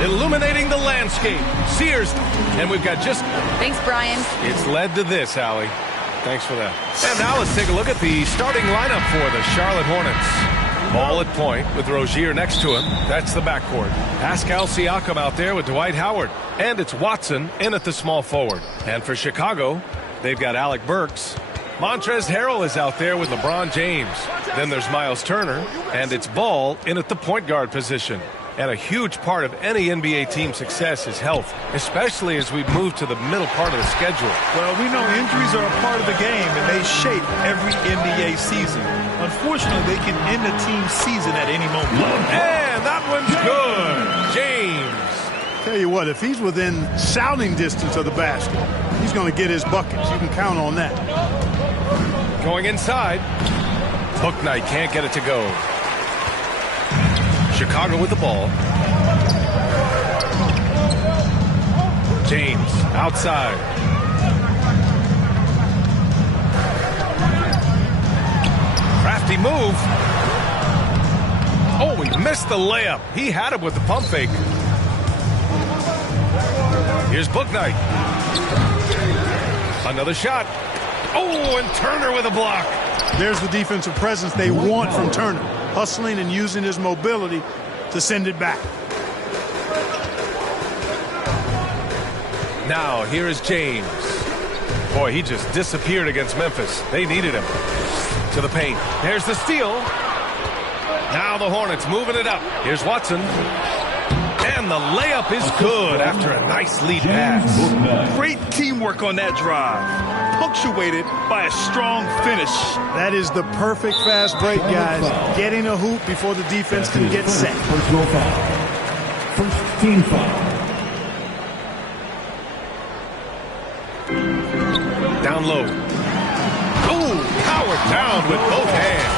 illuminating the landscape. Sears, and we've got just... Thanks, Brian. It's led to this, Allie. Thanks for that. And now let's take a look at the starting lineup for the Charlotte Hornets. Ball at point with Rozier next to him. That's the backcourt. Pascal Siakam out there with Dwight Howard. And it's Watson in at the small forward. And for Chicago, they've got Alec Burks. Montrezl Harrell is out there with LeBron James. Then there's Miles Turner. And it's Ball in at the point guard position. And a huge part of any NBA team's success is health, especially as we move to the middle part of the schedule. Well, we know injuries are a part of the game, and they shape every NBA season. Unfortunately, they can end a team's season at any moment. And that one's good. James. Tell you what, if he's within shouting distance of the basket, he's going to get his buckets. You can count on that. Going inside. Bouknight can't get it to go. Chicago with the ball. James outside. Crafty move. Oh, he missed the layup. He had it with the pump fake. Here's Bouknight. Another shot. Oh, and Turner with a block. There's the defensive presence they want from Turner. Hustling and using his mobility to send it back. Now, here is James. Boy, he just disappeared against Memphis. They needed him. To the paint. There's the steal. Now the Hornets moving it up. Here's Watson. And the layup is good after a nice lead pass. Great teamwork on that drive. Punctuated by a strong finish. That is the perfect fast break, guys. Getting a hoop before the defense can get set. Personal foul. First team foul. Down low. Oh, Howard down with both hands.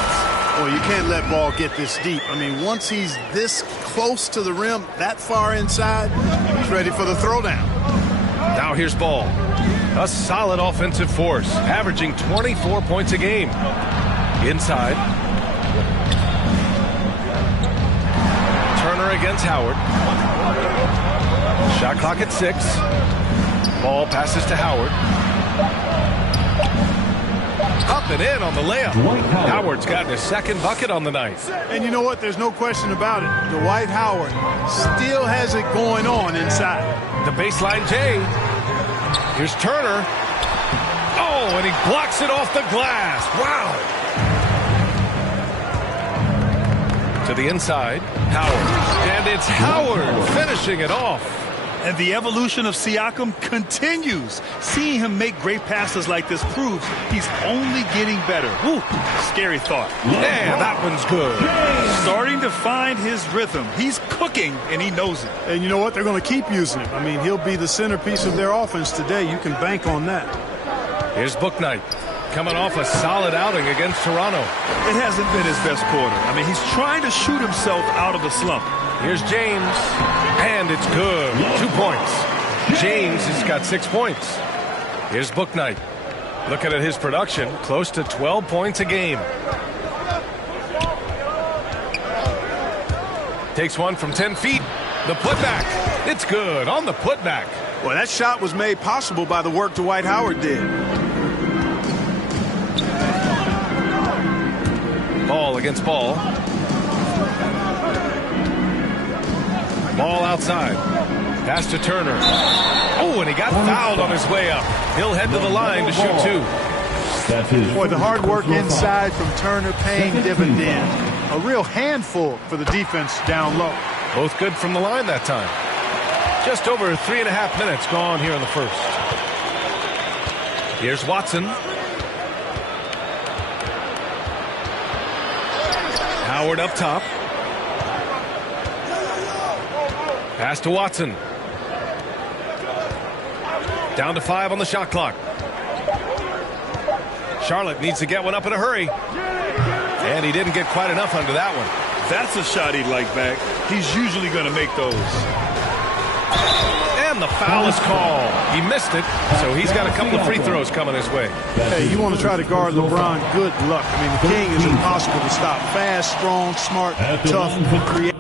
Well, you can't let Ball get this deep. I mean, once he's this close to the rim, that far inside, he's ready for the throwdown. Now here's Ball. A solid offensive force, averaging 24 points a game. Inside. Turner against Howard. Shot clock at 6. Ball passes to Howard. Up and in on the layup. Howard's gotten his second bucket on the night. And you know what? There's no question about it. Dwight Howard still has it going on inside. The baseline J. Here's Turner. Oh, and he blocks it off the glass. Wow. To the inside. Howard. And it's Howard finishing it off. And the evolution of Siakam continues. Seeing him make great passes like this proves he's only getting better. Woo, scary thought. Yeah, that one's good. Starting to find his rhythm. He's cooking, and he knows it. And you know what? They're going to keep using him. I mean, he'll be the centerpiece of their offense today. You can bank on that. Here's Bouknight. Coming off a solid outing against Toronto. It hasn't been his best quarter. I mean, he's trying to shoot himself out of the slump. Here's James. And it's good. 2 points. James has got 6 points. Here's Bouknight. Looking at his production, close to 12 points a game. Takes one from 10 feet. The putback. It's good on the putback. Well, that shot was made possible by the work Dwight Howard did. Ball against Ball. Ball outside. Pass to Turner. Oh, and he got fouled on his way up. He'll head to the line to shoot 2. Boy, the hard work inside from Turner paying dividends. A real handful for the defense down low. Both good from the line that time. Just over 3.5 minutes gone here in the first. Here's Watson. Howard up top. Pass to Watson. Down to 5 on the shot clock. Charlotte needs to get one up in a hurry. And he didn't get quite enough under that one. That's a shot he'd like back. He's usually going to make those. And the foul is called. He missed it, so he's got a couple of free throws coming his way. Hey, you want to try to guard LeBron, good luck. I mean, the king is impossible to stop. Fast, strong, smart, tough, creative.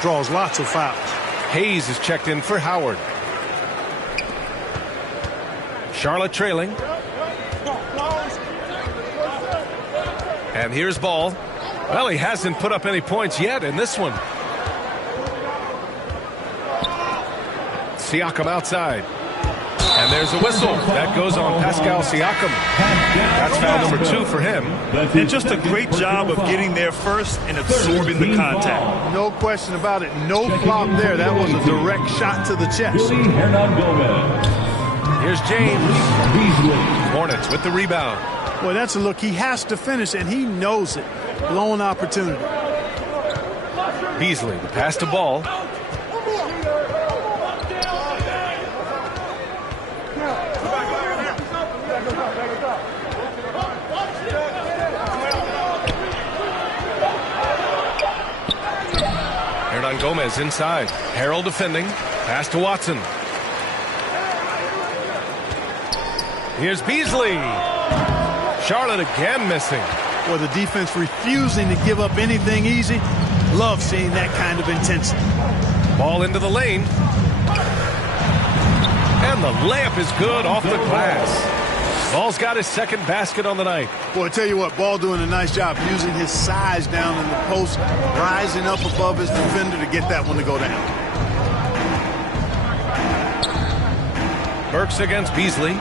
draws lots of fouls. Hayes is checked in for Howard. Charlotte trailing. And here's Ball. Well, he hasn't put up any points yet in this one. Siakam outside. And there's a whistle. That goes on Pascal Siakam. That's foul number 2 for him. And just a great job of getting there first and absorbing the contact. No question about it. No flop there. That was a direct shot to the chest. Here's James. Hornets with the rebound. Boy, that's a look. He has to finish, and he knows it. Blown opportunity. Beasley, the pass to Ball. Hernan Gomez inside. Harrell defending. Pass to Watson. Here's Beasley. Charlotte again missing. Well, the defense refusing to give up anything easy. Love seeing that kind of intensity. Ball into the lane. And the layup is good off the glass. Ball's got his second basket on the night. Boy, I tell you what, Ball doing a nice job using his size down in the post, rising up above his defender to get that one to go down. Burks against Beasley.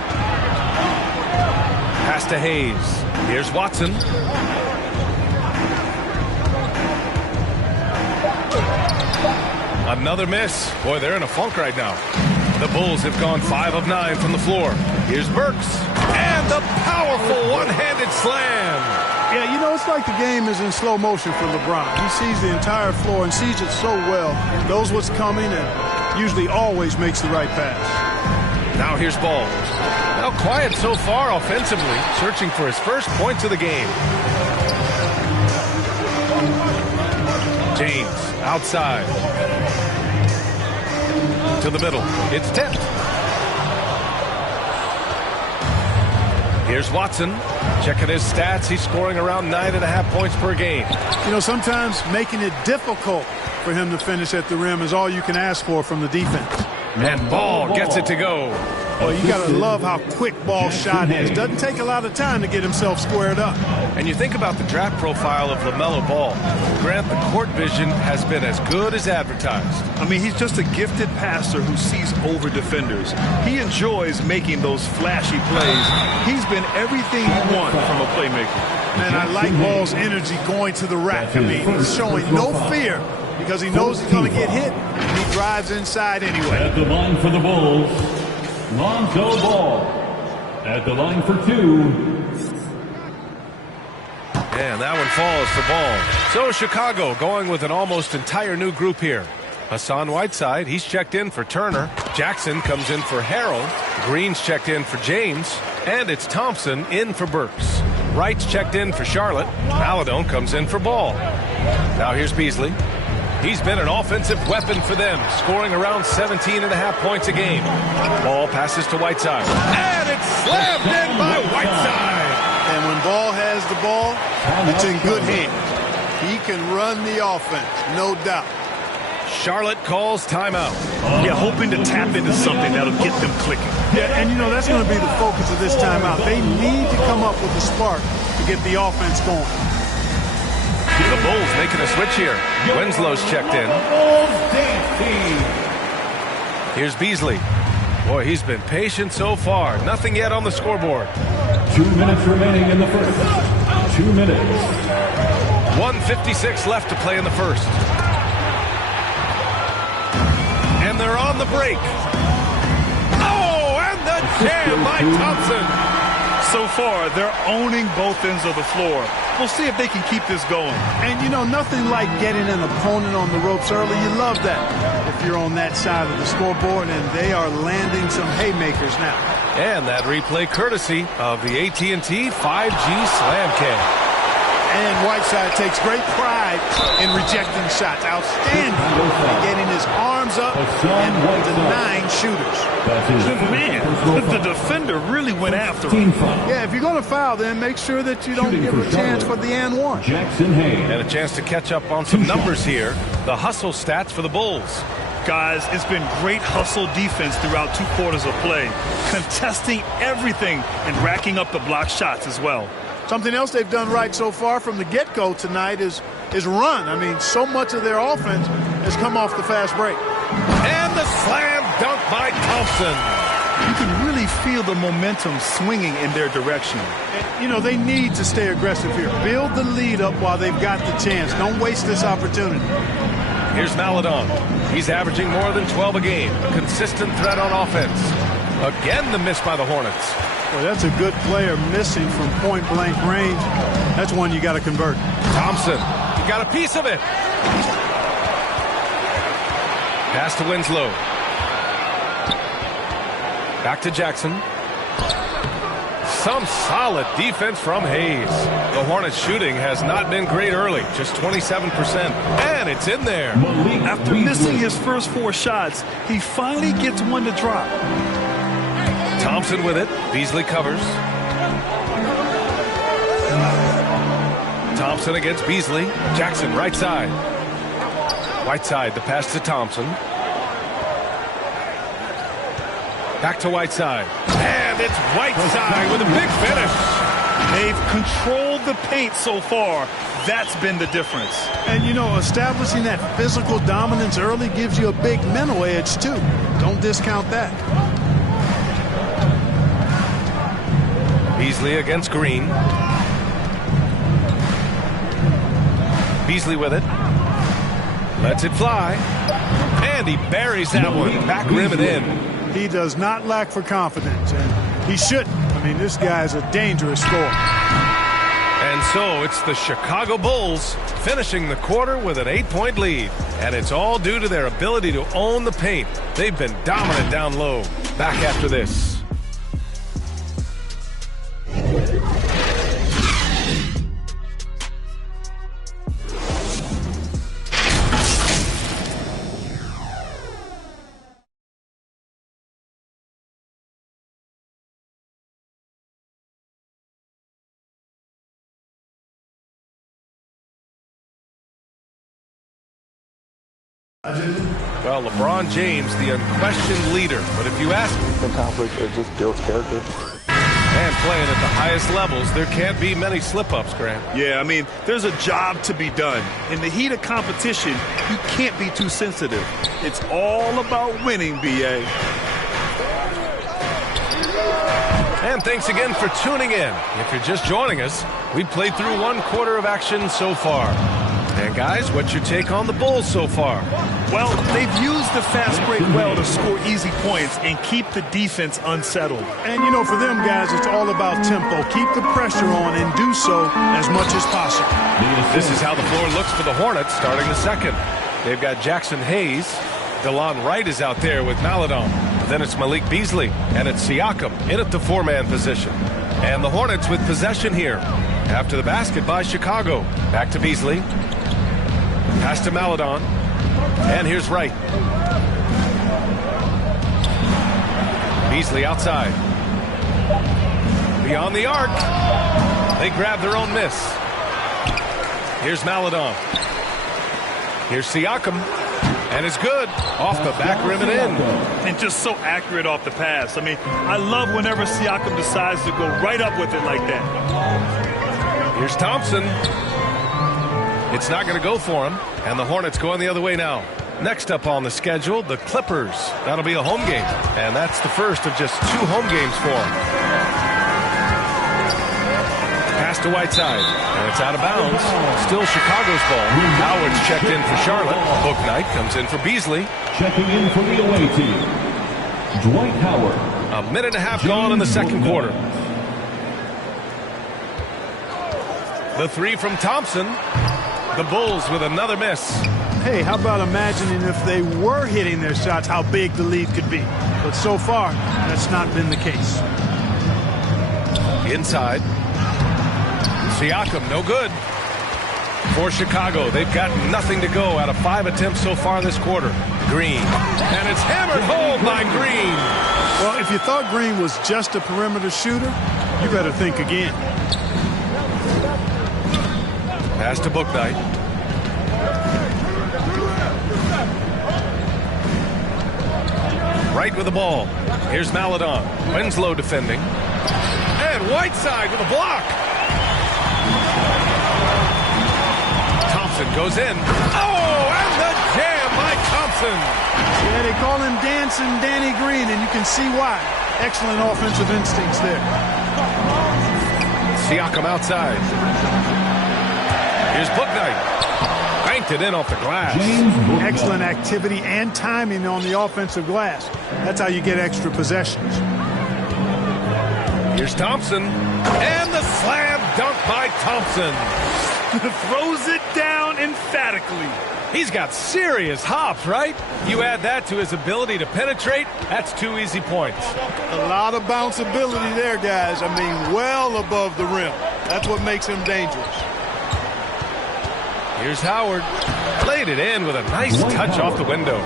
Pass to Hayes. Here's Watson. Another miss. Boy, they're in a funk right now. The Bulls have gone 5 of 9 from the floor. Here's Burks. And the powerful one-handed slam. Yeah, you know, it's like the game is in slow motion for LeBron. He sees the entire floor and sees it so well, knows what's coming, and usually always makes the right pass. Now here's Ball. Now quiet so far offensively, searching for his first points of the game. James outside. To the middle. It's tipped. Here's Watson. Checking his stats. He's scoring around 9.5 points per game. You know, sometimes making it difficult for him to finish at the rim is all you can ask for from the defense. And Ball gets it to go. Well, you got to love how quick Ball's shot is. Doesn't take a lot of time to get himself squared up. And you think about the draft profile of LaMelo Ball. Grant, the court vision has been as good as advertised. I mean, he's just a gifted passer who sees over defenders. He enjoys making those flashy plays. He's been everything you want from a playmaker. And I like Ball's energy going to the rack. I mean, he's showing no fear because he knows he's going to get hit, and he drives inside anyway. At the line for the Bulls, Lonzo Ball. At the line for 2. And that one falls for Ball. So Chicago going with an almost entire new group here. Hassan Whiteside, he's checked in for Turner. Jackson comes in for Harrell. Green's checked in for James. And it's Thompson in for Burks. Wright's checked in for Charlotte. Maladone comes in for Ball. Now here's Beasley. He's been an offensive weapon for them, scoring around 17.5 points a game. Ball passes to Whiteside. And it's slammed in by Whiteside. And when Ball has the ball, it's in good hands. He can run the offense, no doubt. Charlotte calls timeout. Yeah, hoping to tap into something that'll get them clicking. Yeah, and you know, that's going to be the focus of this timeout. They need to come up with a spark to get the offense going. The Bulls making a switch here. Winslow's checked in. Here's Beasley. Boy, he's been patient so far. Nothing yet on the scoreboard. 2 minutes remaining in the first. 2 minutes. 1:56 left to play in the first. And they're on the break. Oh, and the jam by Thompson. So far, they're owning both ends of the floor. We'll see if they can keep this going. And, you know, nothing like getting an opponent on the ropes early. You love that if you're on that side of the scoreboard, and they are landing some haymakers now. And that replay courtesy of the AT&T 5G Slam Cam. And Whiteside takes great pride in rejecting shots. Outstanding in getting his arms up and denying shooters. Man, the defender really went after him. Yeah, if you're going to foul, then make sure that you don't give a chance for the and one. Jackson Hayes. And a chance to catch up on some numbers here. The hustle stats for the Bulls. Guys, it's been great hustle defense throughout 2 quarters of play, contesting everything and racking up the block shots as well. Something else they've done right so far from the get-go tonight is run. I mean, so much of their offense has come off the fast break. And the slam dunk by Thompson. You can really feel the momentum swinging in their direction. And, you know, they need to stay aggressive here. Build the lead up while they've got the chance. Don't waste this opportunity. Here's Maledon. He's averaging more than 12 a game. A consistent threat on offense. Again, the miss by the Hornets. Well, that's a good player missing from point-blank range. That's one you got to convert. Thompson, he got a piece of it. Pass to Winslow. Back to Jackson. Some solid defense from Hayes. The Hornets shooting has not been great early, just 27%. And it's in there. After missing his first 4 shots, he finally gets one to drop. Thompson with it. Beasley covers. Thompson against Beasley. Jackson right side. Whiteside, the pass to Thompson. Back to Whiteside. And it's Whiteside with a big finish. They've controlled the paint so far. That's been the difference. And, you know, establishing that physical dominance early gives you a big mental edge, too. Don't discount that. Beasley against Green. Beasley with it. Lets it fly. And he buries that one. Back rim and in. He does not lack for confidence, and he shouldn't. I mean, this guy's a dangerous scorer. And so it's the Chicago Bulls finishing the quarter with an 8-point lead. And it's all due to their ability to own the paint. They've been dominant down low. Back after this. Well, LeBron James, the unquestioned leader. But if you ask the conflict, it just builds character. And playing at the highest levels, there can't be many slip-ups, Grant. Yeah, I mean, there's a job to be done. In the heat of competition, you can't be too sensitive. It's all about winning, B.A. And thanks again for tuning in. If you're just joining us, we've played through 1 quarter of action so far. And guys, what's your take on the Bulls so far? Well, they've used the fast break well to score easy points and keep the defense unsettled. And, you know, for them guys, it's all about tempo. Keep the pressure on and do so as much as possible. This is how the floor looks for the Hornets starting the second. They've got Jackson Hayes. DeLon Wright is out there with Maledon. Then it's Malik Beasley. And it's Siakam in at the 4-man position. And the Hornets with possession here. After the basket by Chicago. Back to Beasley. Pass to Maledon. And here's Wright. Beasley outside. Beyond the arc. They grab their own miss. Here's Maledon. Here's Siakam. And it's good. Off the back rim and in. And just so accurate off the pass. I mean, I love whenever Siakam decides to go right up with it like that. Here's Thompson. It's not going to go for him. And the Hornets going the other way now. Next up on the schedule, the Clippers. That'll be a home game. And that's the first of just 2 home games for them. Pass to Whiteside. And it's out of bounds. Still Chicago's ball. Howard's checked in for Charlotte. Book Knight comes in for Beasley. Checking in for the away team, Dwight Howard. A minute and a half gone in the second quarter. The 3 from Thompson. The Bulls with another miss. Hey, how about imagining if they were hitting their shots, how big the lead could be. But so far, that's not been the case. Inside. Siakam, no good. For Chicago, they've got nothing to go out of 5 attempts so far this quarter. Green. And it's hammered home by Green. Well, if you thought Green was just a perimeter shooter, you better think again. Pass to Bouknight. Right with the ball. Here's Maledon. Winslow defending. And Whiteside with a block. Thompson goes in. Oh, and the jam by Thompson. Yeah, they call him Dancing Danny Green, and you can see why. Excellent offensive instincts there. Siakam outside. Here's Bouknight. Banked it in off the glass. Excellent activity and timing on the offensive glass. That's how you get extra possessions. Here's Thompson. And the slam dunk by Thompson. Throws it down emphatically. He's got serious hops, right? You add that to his ability to penetrate, that's 2 easy points. A lot of bounceability there, guys. I mean, well above the rim. That's what makes him dangerous. Here's Howard. Played it in with a nice touch off the window.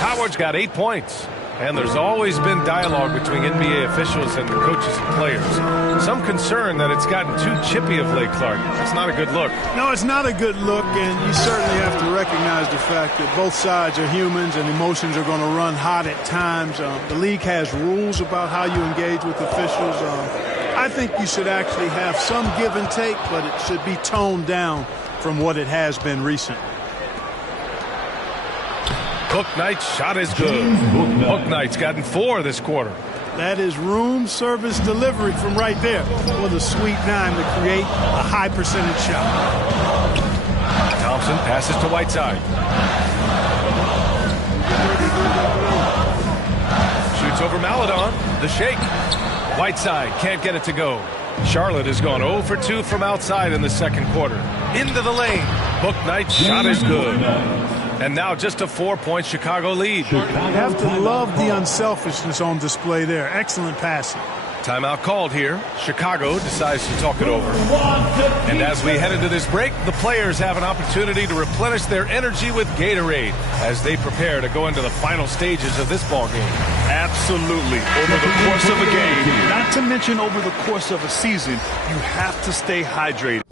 Howard's got 8 points. And there's always been dialogue between NBA officials and the coaches and players. Some concern that it's gotten too chippy of late, Clark. That's not a good look. No, it's not a good look, and you certainly have to recognize the fact that both sides are humans and emotions are going to run hot at times. The league has rules about how you engage with officials. I think you should actually have some give and take, but it should be toned down from what it has been recently. Bouknight's shot is good. Bouknight's gotten 4 this quarter. That is room service delivery from right there. With a sweet dime to create a high percentage shot. Thompson passes to Whiteside. Shoots over Maledon. The shake. Whiteside can't get it to go. Charlotte has gone 0 for 2 from outside in the second quarter. Into the lane. Bouknight's shot is good. And now just a 4-point Chicago lead. You have to love the unselfishness on display there. Excellent passing. Timeout called here. Chicago decides to talk it over. And as we head into this break, the players have an opportunity to replenish their energy with Gatorade as they prepare to go into the final stages of this ball game. Absolutely. Over the course of a game, not to mention over the course of a season, you have to stay hydrated.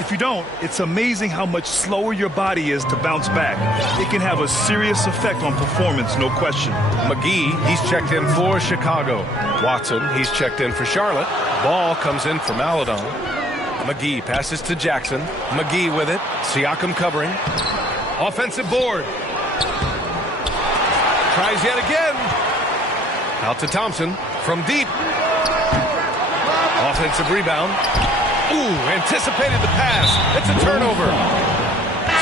If you don't, it's amazing how much slower your body is to bounce back. It can have a serious effect on performance, no question. McGee, he's checked in for Chicago. Watson, he's checked in for Charlotte. Ball comes in for Maledon. McGee passes to Jackson. McGee with it. Siakam covering. Offensive board. Tries yet again. Out to Thompson from deep. Offensive rebound. Ooh, anticipated the pass. It's a turnover.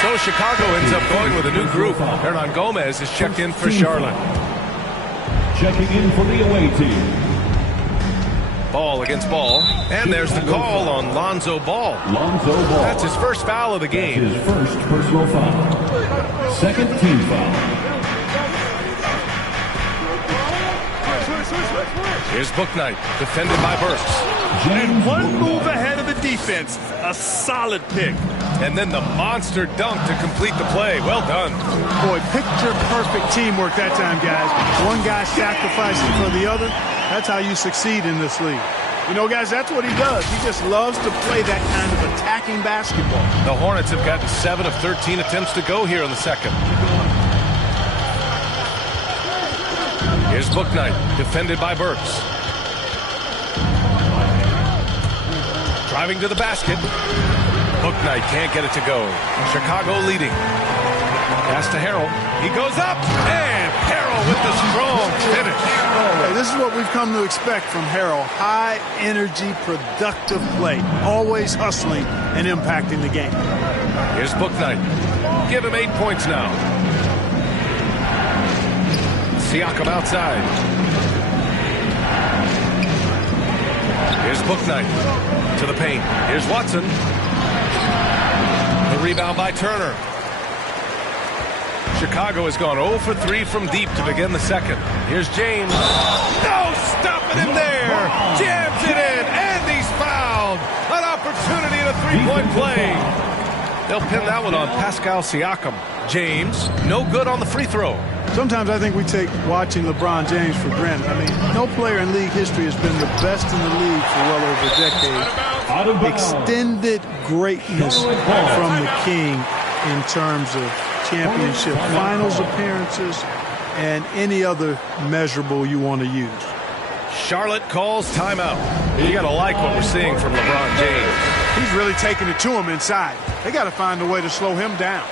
So Chicago ends up going with a new group. Hernan Gomez is checked in for Charlotte. Checking in for the away team. Ball against Ball. And there's the call on Lonzo Ball. Lonzo Ball. That's his first foul of the game. His first personal foul. Second team foul. Here's Bouknight, defended by Burks. And one move ahead of the defense. A solid pick. And then the monster dunk to complete the play. Well done. Boy, picture-perfect teamwork that time, guys. One guy sacrificing for the other. That's how you succeed in this league. You know, guys, that's what he does. He just loves to play that kind of attacking basketball. The Hornets have gotten 7 of 13 attempts to go here in the second. Here's Bouknight, defended by Burks. Driving to the basket. Bouknight can't get it to go. Chicago leading. Pass to Harrell. He goes up, and Harrell with the strong finish. Hey, this is what we've come to expect from Harrell. High-energy, productive play. Always hustling and impacting the game. Here's Bouknight. Give him 8 points now. Siakam outside. Here's Bouknight to the paint. Here's Watson. The rebound by Turner. Chicago has gone 0 for 3 from deep to begin the second. Here's James. No, stopping him there. Jams it in, and he's fouled. An opportunity in a three-point play. They'll pin that one on Pascal Siakam. James, no good on the free throw. Sometimes I think we take watching LeBron James for granted. I mean, no player in league history has been the best in the league for well over a decade. Extended greatness from the King in terms of championship finals appearances and any other measurable you want to use. Charlotte calls timeout. You got to like what we're seeing from LeBron James. He's really taking it to him inside. They got to find a way to slow him down.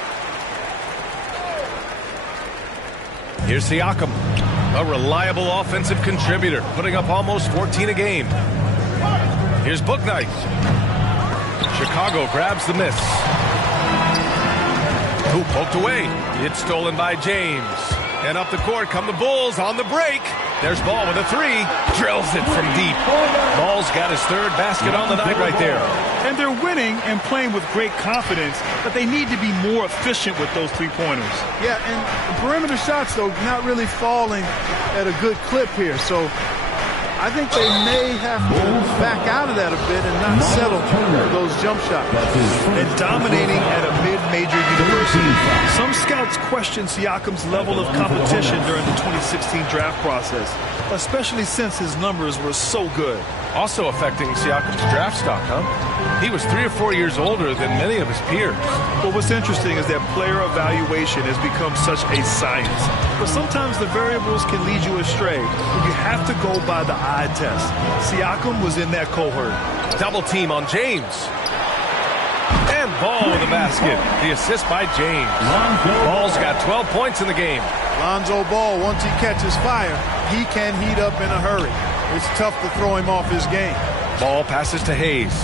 Here's Siakam, a reliable offensive contributor, putting up almost 14 a game. Here's Bouknight. Chicago grabs the miss. Who poked away. It's stolen by James. And up the court come the Bulls on the break. There's Ball with a three. Drills it from deep. Ball's got his third basket on the night right there. And they're winning and playing with great confidence, but they need to be more efficient with those three-pointers. Yeah, and the perimeter shots, though, not really falling at a good clip here. So I think they may have to back out of that a bit and not settle for those jump shots. And dominating at a mid-major university. Some scouts question Siakam's level of competition during the 2016 draft process, especially since his numbers were so good. Also affecting Siakam's draft stock, huh? He was 3 or 4 years older than many of his peers. Well, what's interesting is that player evaluation has become such a science. But sometimes the variables can lead you astray. You have to go by the eye test. Siakam was in that cohort. Double team on James. And Ball with the basket. The assist by James. Ball's got 12 points in the game. Lonzo Ball, once he catches fire, he can heat up in a hurry. It's tough to throw him off his game. Ball passes to Hayes.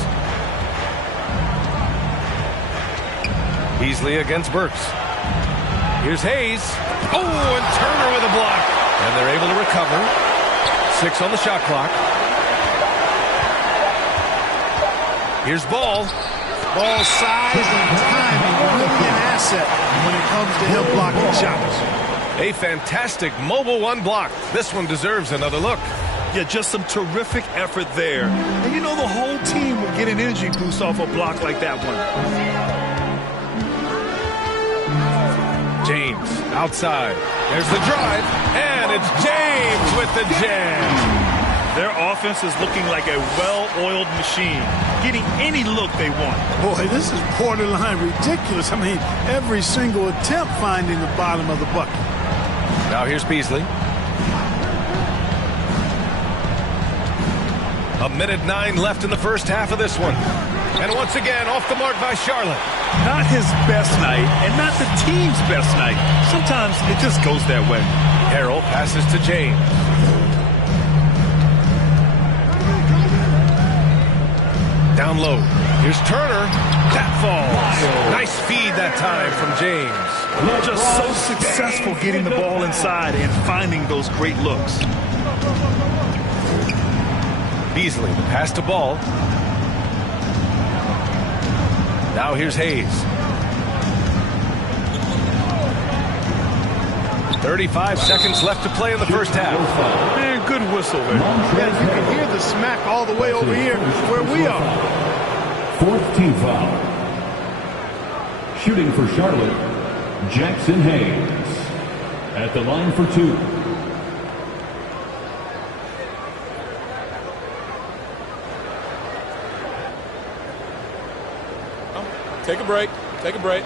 Beasley against Burks. Here's Hayes. Oh, and Turner with a block. And they're able to recover. 6 on the shot clock. Here's Ball. Ball size and timing really an asset when it comes to him blocking shots. A fantastic mobile one block. This one deserves another look. Yeah, just some terrific effort there. And you know the whole team would get an energy boost off a block like that one. James outside. There's the drive. And it's James with the jam. Their offense is looking like a well-oiled machine, getting any look they want. Boy, this is borderline ridiculous. I mean, every single attempt finding the bottom of the bucket. Now here's Beasley. 1:09 left in the first half of this one. And once again, off the mark by Charlotte. Not his best night, and not the team's best night. Sometimes it just goes that way. Harrell passes to James. Down low. Here's Turner. That falls. Nice feed that time from James. Just so successful getting the ball inside and finding those great looks. Beasley, the pass to Ball. Now here's Hayes. 35 seconds left to play in the first half. Man, good whistle there. Yeah, you can hear the smack all the way over here where we are. Fourth team foul. Shooting for Charlotte, Jackson Hayes. At the line for 2. Take a break. Take a break.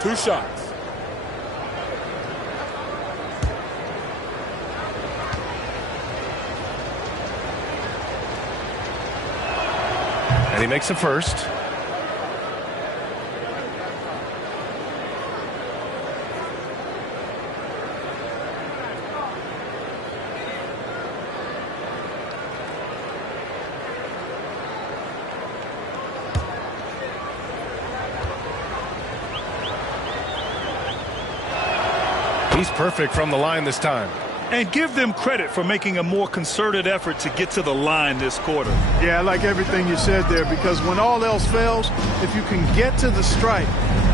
2 shots. And he makes a first. He's perfect from the line this time. And give them credit for making a more concerted effort to get to the line this quarter. Yeah, I like everything you said there, because when all else fails, if you can get to the stripe,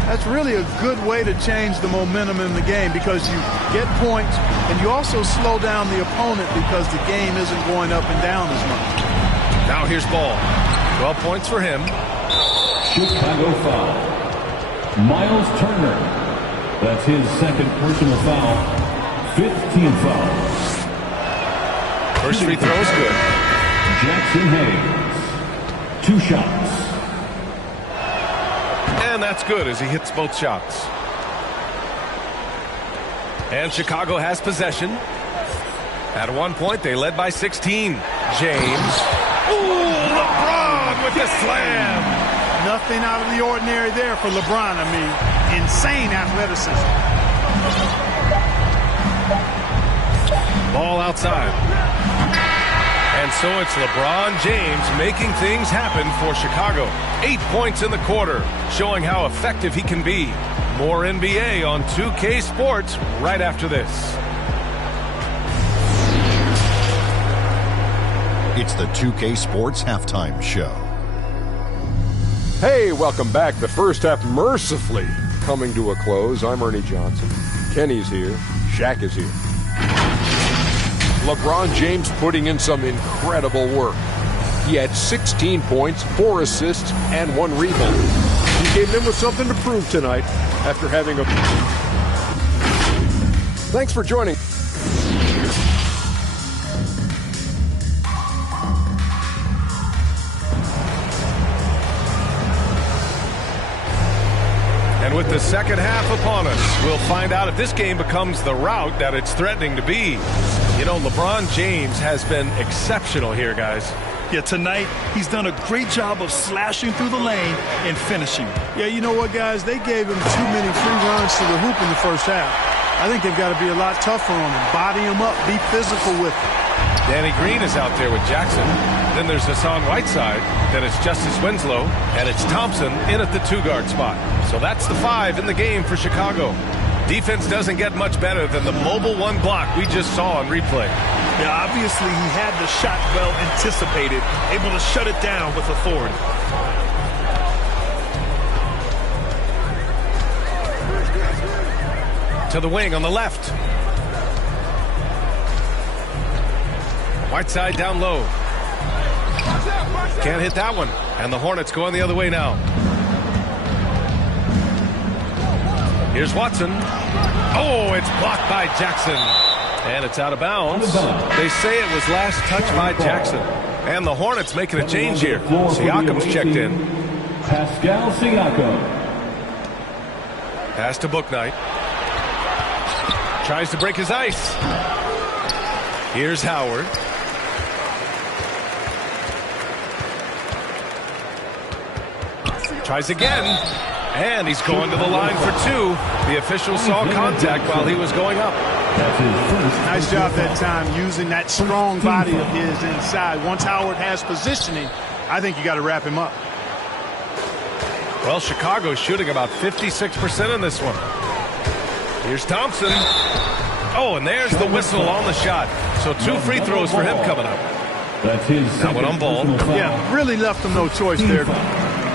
that's really a good way to change the momentum in the game, because you get points and you also slow down the opponent because the game isn't going up and down as much. Now here's Ball. 12 points for him. Chicago foul. Miles Turner. That's his second personal foul. 5th team foul. First free throw is good. Jackson Hayes. 2 shots. And that's good as he hits both shots. And Chicago has possession. At one point, they led by 16. James. Ooh, LeBron with the slam. Nothing out of the ordinary there for LeBron. I mean, insane athleticism. Ball outside. And so it's LeBron James making things happen for Chicago. 8 points in the quarter, showing how effective he can be. More NBA on 2K Sports right after this. It's the 2K Sports Halftime Show. Hey, welcome back. The first half mercifully coming to a close. I'm Ernie Johnson. Kenny's here. Shaq is here. LeBron James putting in some incredible work. He had 16 points, 4 assists, and 1 rebound. He came in with something to prove tonight after having a... Thanks for joining. And with the second half upon us, we'll find out if this game becomes the rout that it's threatening to be. You know, LeBron James has been exceptional here, guys. Yeah, tonight, he's done a great job of slashing through the lane and finishing. Yeah, you know what, guys? They gave him too many free runs to the hoop in the first half. I think they've got to be a lot tougher on him. Body him up. Be physical with him. Danny Green is out there with Jackson. Then there's Hassan Whiteside. Then it's Justice Winslow. And it's Thompson in at the 2-guard spot. So that's the 5 in the game for Chicago. Defense doesn't get much better than the mobile 1 block we just saw on replay. Yeah, obviously he had the shot well anticipated, able to shut it down with authority. To the wing on the left. Whiteside down low. Can't hit that one. And the Hornets going the other way now. Here's Watson. Oh, it's blocked by Jackson. And it's out of bounds. They say it was last touched by Jackson. And the Hornets making a change here. Siakam's checked in. Pascal Siakam. Pass to Bouknight. Tries to break his ice. Here's Howard. Tries again. And he's going to the line for 2. The official saw contact while he was going up. Nice job that time using that strong body of his inside. Once Howard has positioning, I think you got to wrap him up. Well, Chicago's shooting about 56% in this one. Here's Thompson. Oh, and there's the whistle on the shot. So 2 free throws for him coming up. That's his That one on ball. Yeah, really left him no choice there.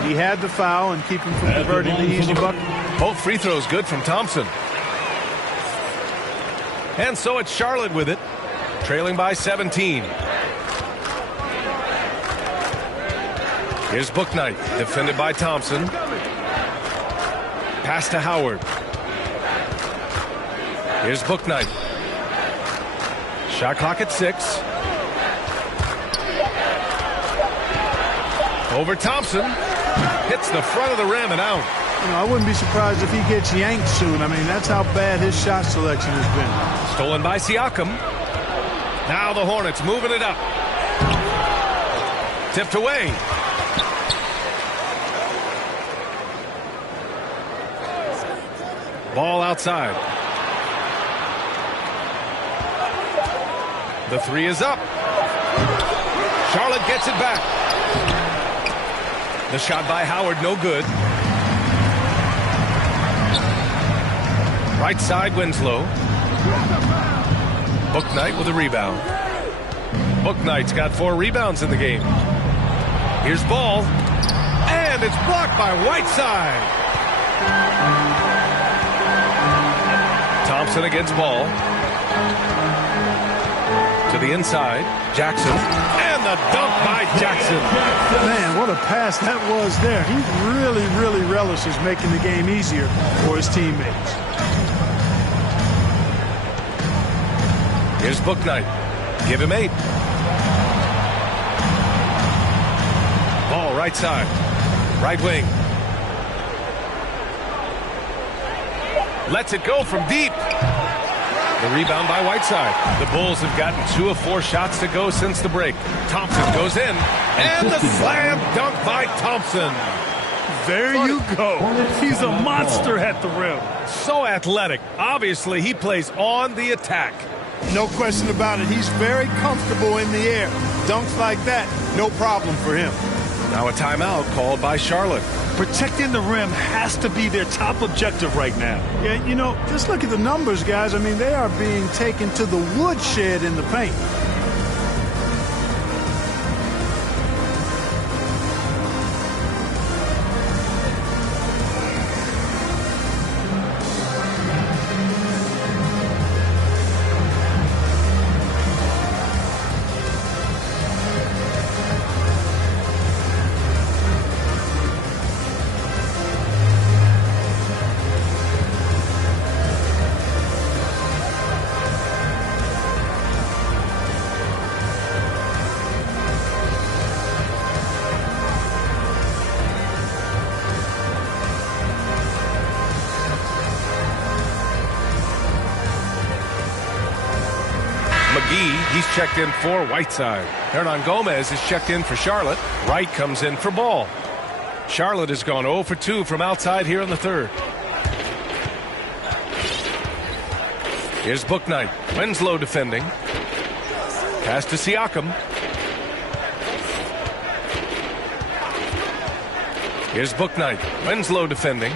He had the foul and keep him from converting the easy bucket. Both free throws good from Thompson. And so it's Charlotte with it, trailing by 17. Here's Bouknight, defended by Thompson. Pass to Howard. Here's Bouknight. Shot clock at 6. Over Thompson. Hits the front of the rim and out. You know, I wouldn't be surprised if he gets yanked soon. I mean, that's how bad his shot selection has been. Stolen by Siakam. Now the Hornets moving it up. Tipped away. Ball outside. The 3 is up. Charlotte gets it back. The shot by Howard, no good. Right side, Winslow. Bouknight with a rebound. Bouknight's got 4 rebounds in the game. Here's Ball. And it's blocked by Whiteside. Thompson against Ball. To the inside. Jackson. And the dunk by Jackson. Man, what a pass that was there. He really relishes making the game easier for his teammates. Here's Bouknight. Give him 8. Ball right side. Right wing. Lets it go from deep. The rebound by Whiteside. The Bulls have gotten 2 of 4 shots to go since the break. Thompson goes in. And the slam dunk by Thompson. There you go. He's a monster at the rim. So athletic. Obviously, he plays on the attack. No question about it. He's very comfortable in the air. Dunks like that, no problem for him. Now a timeout called by Charlotte. Protecting the rim has to be their top objective right now. Yeah, you know, just look at the numbers, guys. I mean, they are being taken to the woodshed in the paint. He's checked in for Whiteside. Hernan Gomez is checked in for Charlotte. Wright comes in for Ball. Charlotte has gone 0 for 2 from outside here in the third. Here's Bouknight. Winslow defending. Pass to Siakam. Here's Bouknight. Winslow defending.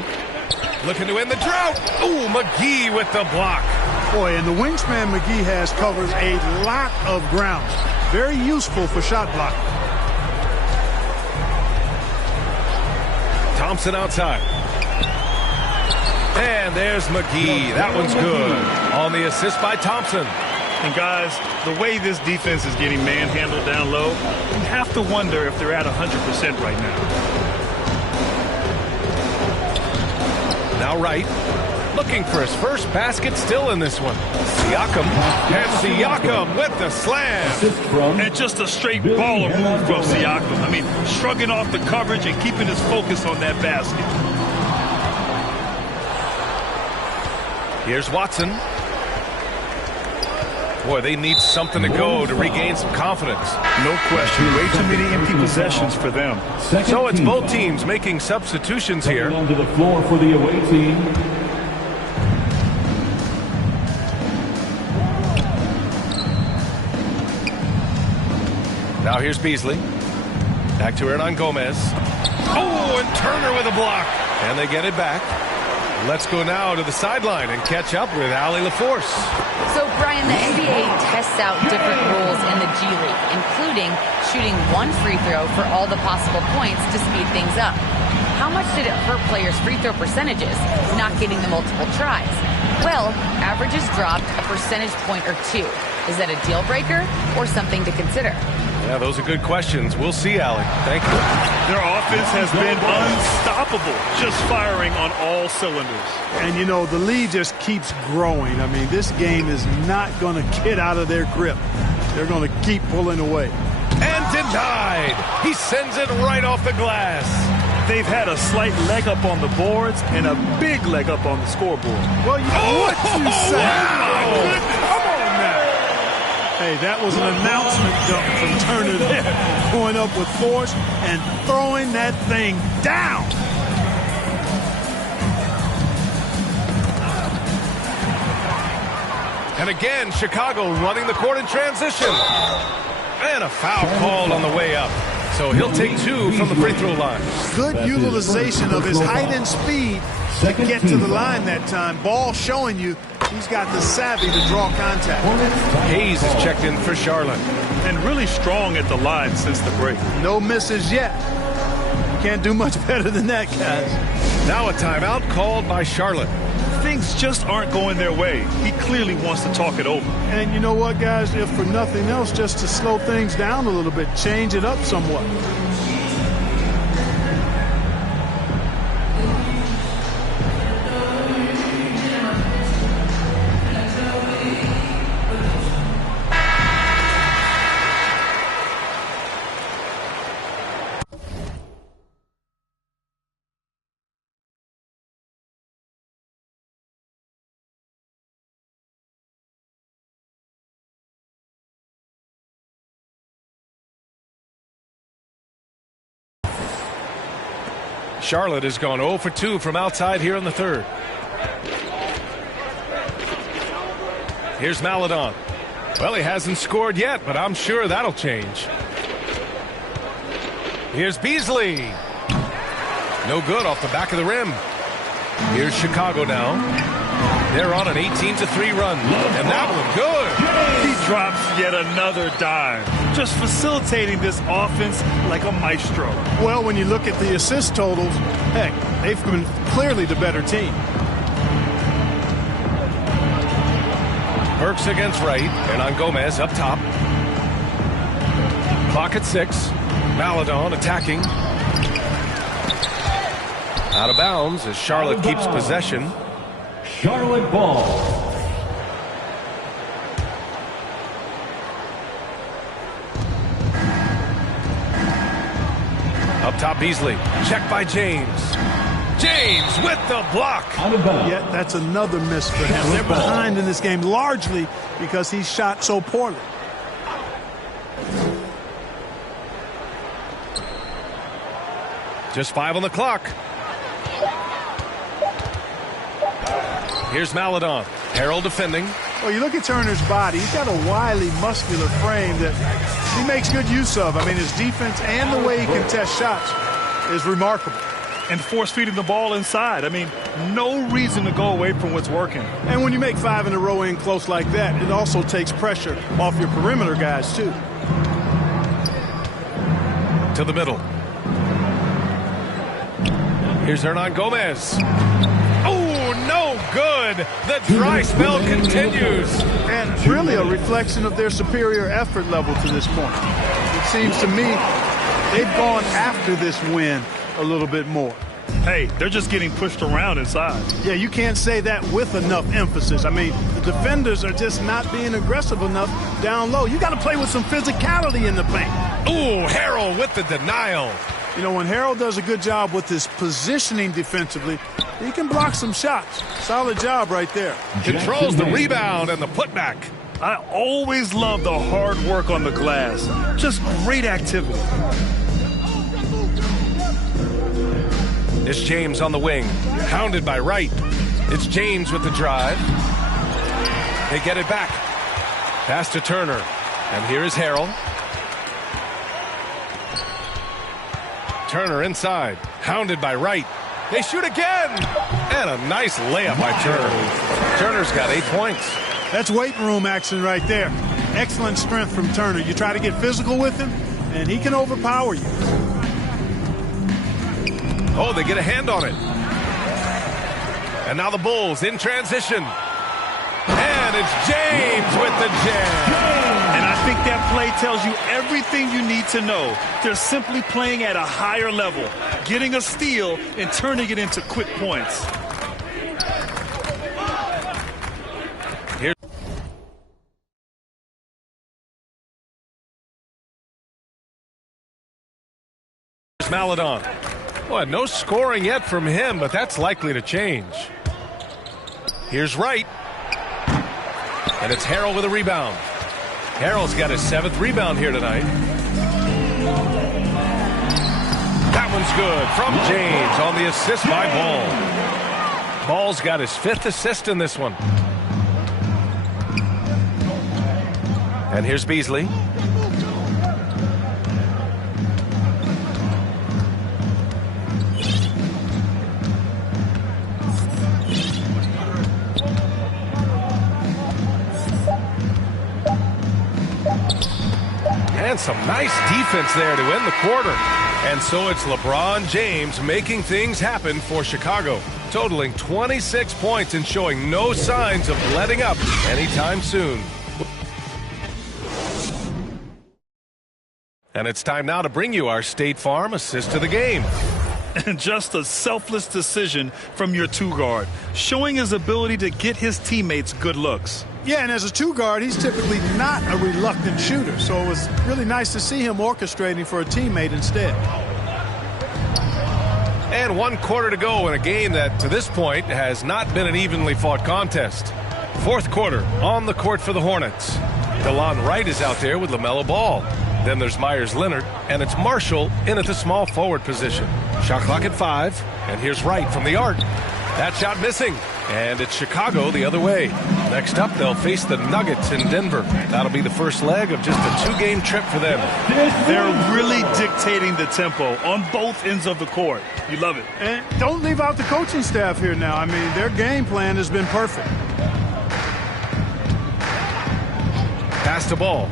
Looking to end the drought. Ooh, McGee with the block. Boy, and the wingspan McGee has covers a lot of ground. Very useful for shot block. Thompson outside. And there's McGee. That one's good. On the assist by Thompson. And guys, the way this defense is getting manhandled down low, you have to wonder if they're at 100% right now. Now Wright. Looking for his first basket still in this one. Siakam. And Siakam with the slam. And just a straight baller move from Siakam. I mean, shrugging off the coverage and keeping his focus on that basket. Here's Watson. Boy, they need something to go to regain some confidence. No question. Way too many empty possessions for them. So it's both teams making substitutions here. Onto the floor for the away team. Now here's Beasley. Back to Hernan Gomez. Oh, and Turner with a block. And they get it back. Let's go now to the sideline and catch up with Allie LaForce. So, Brian, the NBA tests out different rules in the G League, including shooting one free throw for all the possible points to speed things up. How much did it hurt players' free throw percentages, not getting the multiple tries? Well, averages dropped a percentage point or two. Is that a deal breaker or something to consider? Yeah, those are good questions. We'll see, Allie. Thank you. Their offense has been unstoppable, just firing on all cylinders. And, you know, the lead just keeps growing. I mean, this game is not going to get out of their grip. They're going to keep pulling away. And denied. He sends it right off the glass. They've had a slight leg up on the boards and a big leg up on the scoreboard. Well, you know what you say. Wow. Come on now. Hey, that was an announcement dunk from Turner there. Going up with force and throwing that thing down. And again, Chicago running the court in transition. And a foul called on the way up. So he'll take two from the free throw line. Good utilization of his height and speed to get to the line that time. Ball showing you he's got the savvy to draw contact. Hayes is checked in for Charlotte. And really strong at the line since the break. No misses yet. Can't do much better than that, guys. Now a timeout called by Charlotte. Things just aren't going their way. He clearly wants to talk it over. And you know what, guys? If for nothing else, just to slow things down a little bit, change it up somewhat. Charlotte has gone 0 for 2 from outside here in the third. Here's Maladon. Well, he hasn't scored yet, but I'm sure that'll change. Here's Beasley. No good off the back of the rim. Here's Chicago now. They're on an 18-3 run. And that one good. He drops yet another dime. Just facilitating this offense like a maestro. Well, when you look at the assist totals, heck, they've been clearly the better team. Burks against Wright, and on Gomez up top. Clock at 6. Maladon attacking. Out of bounds as Charlotte keeps possession. Charlotte ball. Up top, Beasley. Check by James. James with the block. Yet that's another miss for him. They're behind in this game largely because he shot so poorly. Just 5 on the clock. Here's Maladon. Harrell defending. Well, you look at Turner's body. He's got a wily, muscular frame that he makes good use of. I mean, his defense and the way he contests shots is remarkable. And force-feeding the ball inside. I mean, no reason to go away from what's working. And when you make 5 in a row in close like that, it also takes pressure off your perimeter guys, too. To the middle. Here's Hernan Gomez. Oh, no good. The dry spell continues. And really a reflection of their superior effort level to this point. It seems to me they've gone after this win a little bit more. Hey, they're just getting pushed around inside. Yeah, you can't say that with enough emphasis. I mean, the defenders are just not being aggressive enough down low. You got to play with some physicality in the paint. Ooh, Harrell with the denial. You know, when Harrell does a good job with his positioning defensively, he can block some shots. Solid job right there. Controls the rebound and the putback. I always love the hard work on the glass. Just great activity. It's James on the wing, hounded by Wright. It's James with the drive. They get it back. Pass to Turner. And here is Harrell. Turner inside. Hounded by Wright. They shoot again. And a nice layup by Turner. Turner's got 8 points. That's weight room action right there. Excellent strength from Turner. You try to get physical with him, and he can overpower you. Oh, they get a hand on it. And now the Bulls in transition. And it's James with the jam. And I think that play tells you everything you need to know. They're simply playing at a higher level, getting a steal and turning it into quick points. Here's Maladon. Well, no scoring yet from him, but that's likely to change. Here's Wright. And it's Harrell with a rebound. Harrell's got his 7th rebound here tonight. That one's good from James on the assist by Ball. Ball's got his 5th assist in this one. And here's Beasley. And some nice defense there to end the quarter. And so it's LeBron James making things happen for Chicago, totaling 26 points and showing no signs of letting up anytime soon. And it's time now to bring you our State Farm assist of the game. And just a selfless decision from your 2-guard, showing his ability to get his teammates good looks. Yeah, and as a 2-guard, he's typically not a reluctant shooter, so it was really nice to see him orchestrating for a teammate instead. And 1 quarter to go in a game that, to this point, has not been an evenly fought contest. 4th quarter on the court for the Hornets. DeLon Wright is out there with LaMelo Ball. Then there's Myers Leonard, and it's Marshall in at the small forward position. Shot clock at 5, and here's Wright from the arc. That shot missing, and it's Chicago the other way. Next up, they'll face the Nuggets in Denver. That'll be the first leg of just a 2-game trip for them. They're really dictating the tempo on both ends of the court. You love it. And don't leave out the coaching staff here now. I mean, their game plan has been perfect. Pass to Ball.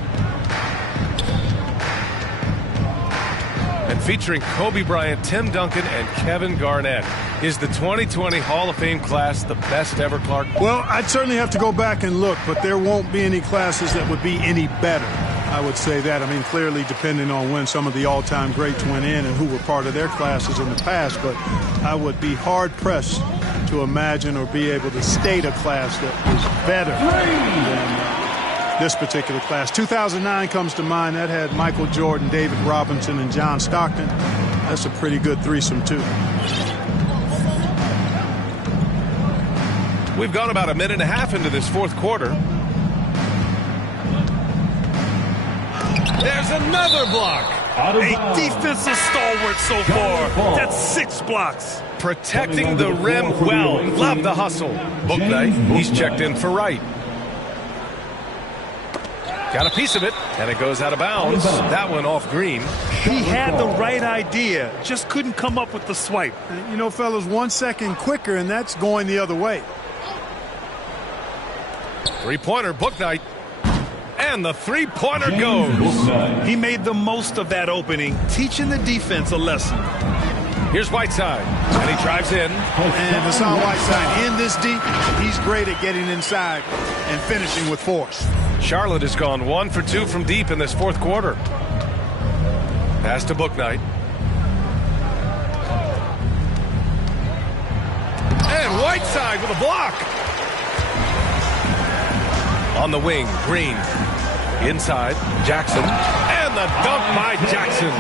And featuring Kobe Bryant, Tim Duncan, and Kevin Garnett. Is the 2020 Hall of Fame class the best ever, Clark? Well, I'd certainly have to go back and look, but there won't be any classes that would be any better. I would say that. I mean, clearly depending on when some of the all-time greats went in and who were part of their classes in the past, but I would be hard-pressed to imagine or be able to state a class that was better than this particular class. 2009 comes to mind. That had Michael Jordan, David Robinson, and John Stockton. That's a pretty good threesome, too. We've gone about a minute and a half into this 4th quarter. There's another block. A defensive stalwart so far. That's 6 blocks. Protecting the rim well. Love the hustle. Booknight, he's checked in for Wright. Got a piece of it, and it goes out of bounds. That one off Green. He had the right idea, just couldn't come up with the swipe. You know, fellas, 1 second quicker, and that's going the other way. 3-pointer, Booknight. And the 3-pointer goes. He made the most of that opening, teaching the defense a lesson. Here's Whiteside, and he drives in. And Hassan Whiteside in this deep. He's great at getting inside and finishing with force. Charlotte has gone 1 for 2 from deep in this 4th quarter. Pass to Booknight. And Whiteside with a block. On the wing, Green. Inside, Jackson. And the dunk by Jackson.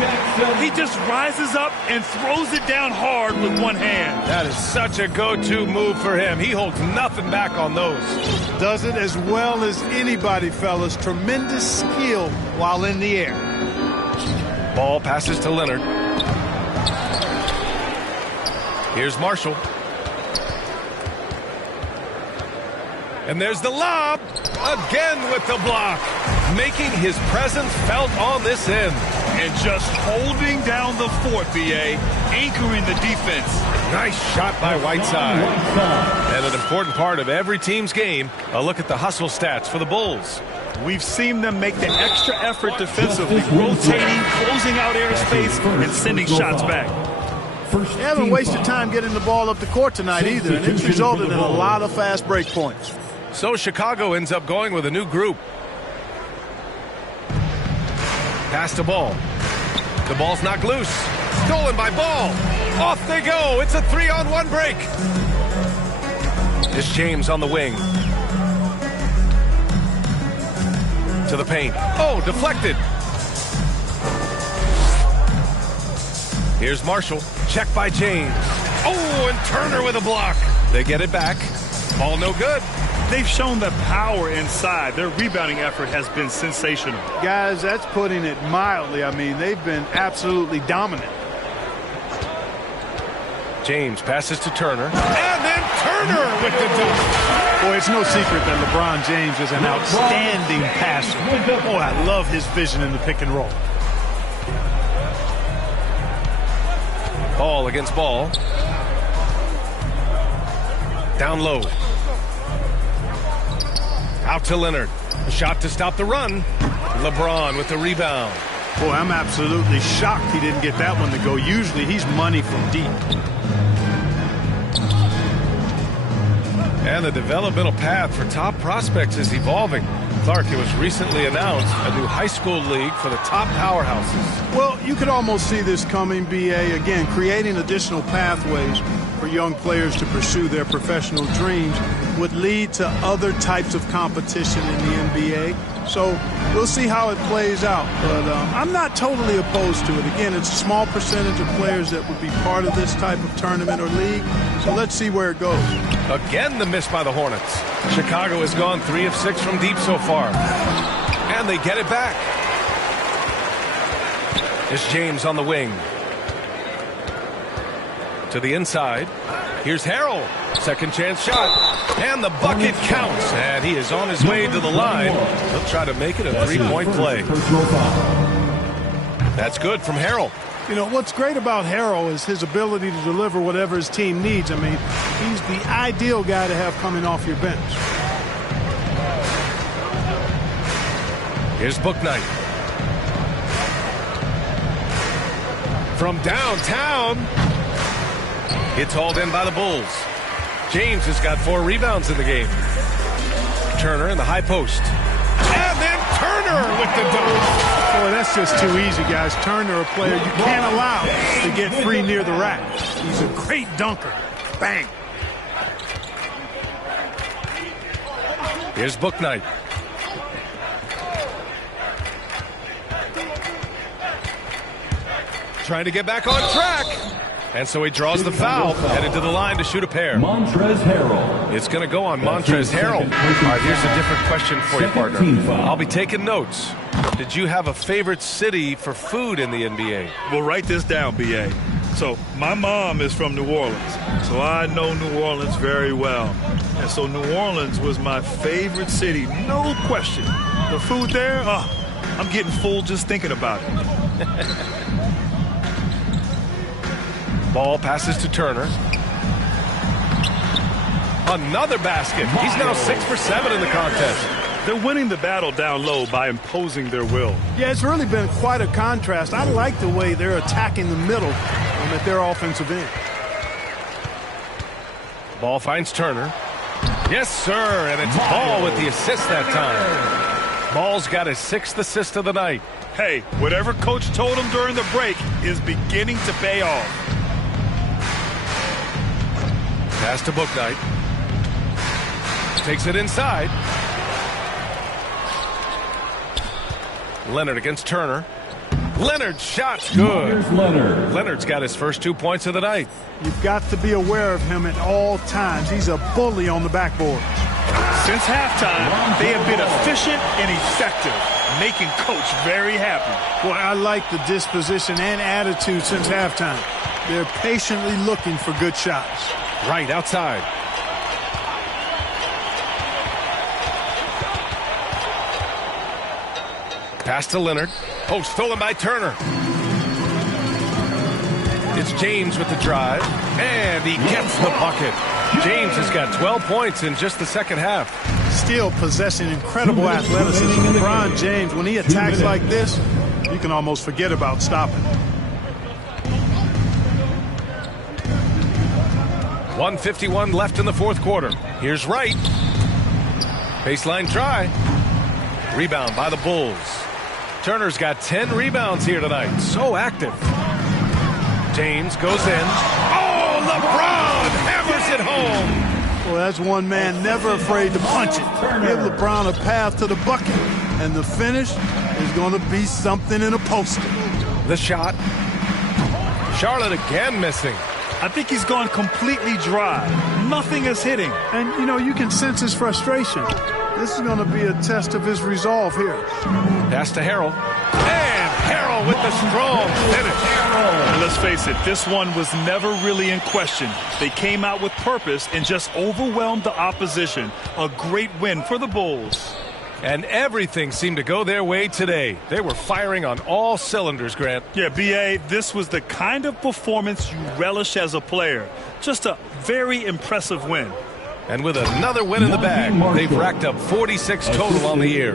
He just rises up and throws it down hard with one hand. That is such a go-to move for him. He holds nothing back on those. Does it as well as anybody, fellas. Tremendous skill while in the air. Ball passes to Leonard. Here's Marshall. And there's the lob. Again with the block. Making his presence felt on this end. And just holding down the fort, B.A., anchoring the defense. Nice shot by Whiteside. And an important part of every team's game, a look at the hustle stats for the Bulls. We've seen them make the extra effort defensively, rotating, closing out airspace, and sending shots back. They haven't wasted time getting the ball up the court tonight either, and it's resulted in a lot of fast break points. So Chicago ends up going with a new group. Pass to Ball. The ball's knocked loose. Stolen by Ball. Off they go. It's a 3-on-1 break. It's James on the wing. To the paint. Oh, deflected. Here's Marshall. Check by James. Oh, and Turner with a block. They get it back. Ball no good. They've shown the power inside. Their rebounding effort has been sensational. Guys, that's putting it mildly. I mean, they've been absolutely dominant. James passes to Turner. And then Turner with the dunk. Boy, it's no secret that LeBron James is an outstanding passer. Boy, I love his vision in the pick and roll. Ball against Ball. Down low. Out to Leonard. A shot to stop the run. LeBron with the rebound. Boy, I'm absolutely shocked he didn't get that one to go. Usually he's money from deep. And the developmental path for top prospects is evolving. Clark, it was recently announced a new high school league for the top powerhouses. Well, you could almost see this coming, B.A. Again, creating additional pathways for young players to pursue their professional dreams would lead to other types of competition in the NBA. So we'll see how it plays out. But I'm not totally opposed to it. Again, it's a small percentage of players that would be part of this type of tournament or league. So let's see where it goes. Again, the miss by the Hornets. Chicago has gone 3 of 6 from deep so far. And they get it back. It's James on the wing. To the inside. Here's Harrell. Second chance shot. And the bucket counts. And he is on his way to the line. He'll try to make it a 3-point play. That's good from Harrell. You know, what's great about Harrell is his ability to deliver whatever his team needs. I mean, he's the ideal guy to have coming off your bench. Here's Bouknight. From downtown. It's hauled in by the Bulls. James has got 4 rebounds in the game. Turner in the high post. And then Turner with the dunk. Boy, that's just too easy, guys. Turner, a player you can't allow to get free near the rack. He's a great dunker. Bang. Here's Bouknight. Trying to get back on track. And so he draws the foul, headed to the line to shoot a pair. Montrezl Harrell. It's going to go on Montrezl Harrell. All right, here's a different question for you, partner. I'll be taking notes. Did you have a favorite city for food in the NBA? Well, write this down, B.A. So my mom is from New Orleans, so I know New Orleans very well. And so New Orleans was my favorite city, no question. The food there, I'm getting full just thinking about it. Ball passes to Turner. Another basket. He's now 6 for 7 in the contest. They're winning the battle down low by imposing their will. Yeah, it's really been quite a contrast. I like the way they're attacking the middle at their offensive end. Ball finds Turner. Yes, sir, and it's Ball with the assist that time. Ball's got his 6th assist of the night. Hey, whatever coach told him during the break is beginning to pay off. Pass to Bouknight. Takes it inside. Leonard against Turner. Leonard's shot's good. Here's Leonard. Leonard's got his first 2 points of the night. You've got to be aware of him at all times. He's a bully on the backboard. Since halftime, they have been efficient and effective, making Coach very happy. Boy, I like the disposition and attitude since halftime. They're patiently looking for good shots. Right outside. Pass to Leonard. Oh, stolen by Turner. It's James with the drive, and he gets the bucket. James has got 12 points in just the second half. Still possessing incredible athleticism. LeBron James, when he attacks like this, you can almost forget about stopping. 1:51 left in the fourth quarter. Here's Wright. Baseline try. Rebound by the Bulls. Turner's got 10 rebounds here tonight. So active. James goes in. Oh, LeBron hammers it home. Well, that's one man never afraid to punch it. Give LeBron a path to the bucket. And the finish is going to be something in a poster. The shot. Charlotte again missing. I think he's gone completely dry. Nothing is hitting. And, you know, you can sense his frustration. This is going to be a test of his resolve here. Pass to Harrell. And Harrell with the strong finish. And let's face it, this one was never really in question. They came out with purpose and just overwhelmed the opposition. A great win for the Bulls. And everything seemed to go their way today. They were firing on all cylinders, Grant. Yeah, B.A., this was the kind of performance you relish as a player. Just a very impressive win. And with another win in the bag, they've racked up 46 total on the year.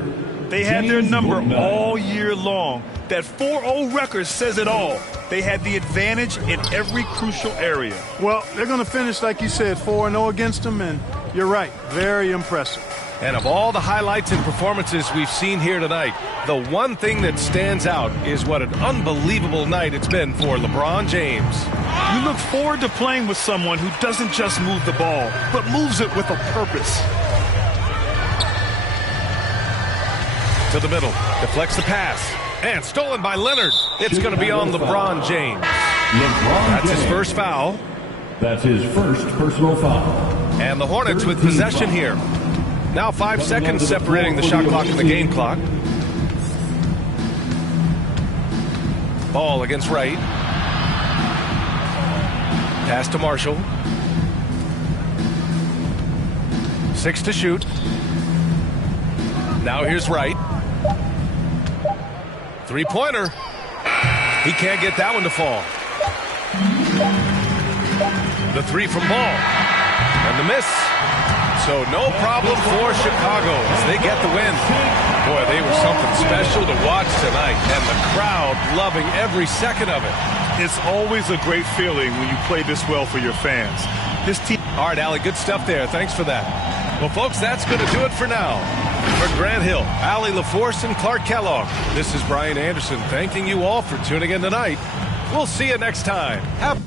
They had their number all year long. That 4-0 record says it all. They had the advantage in every crucial area. Well, they're going to finish, like you said, 4-0 against them, and you're right, very impressive. And of all the highlights and performances we've seen here tonight, the one thing that stands out is what an unbelievable night it's been for LeBron James. You look forward to playing with someone who doesn't just move the ball, but moves it with a purpose. To the middle, deflects the pass, and stolen by Leonard. It's going to be on LeBron James. That's his first foul. That's his first personal foul. And the Hornets with possession here. Now 5 seconds separating the shot clock and the game clock. Ball against Wright. Pass to Marshall. 6 to shoot. Now here's Wright. Three-pointer. He can't get that one to fall. The three from Ball. And the miss. So no problem for Chicago as they get the win. Boy, they were something special to watch tonight, and the crowd loving every second of it. It's always a great feeling when you play this well for your fans. This team. All right, Allie, good stuff there. Thanks for that. Well, folks, that's going to do it for now. For Grant Hill, Allie LaForce, and Clark Kellogg, this is Brian Anderson thanking you all for tuning in tonight. We'll see you next time. Have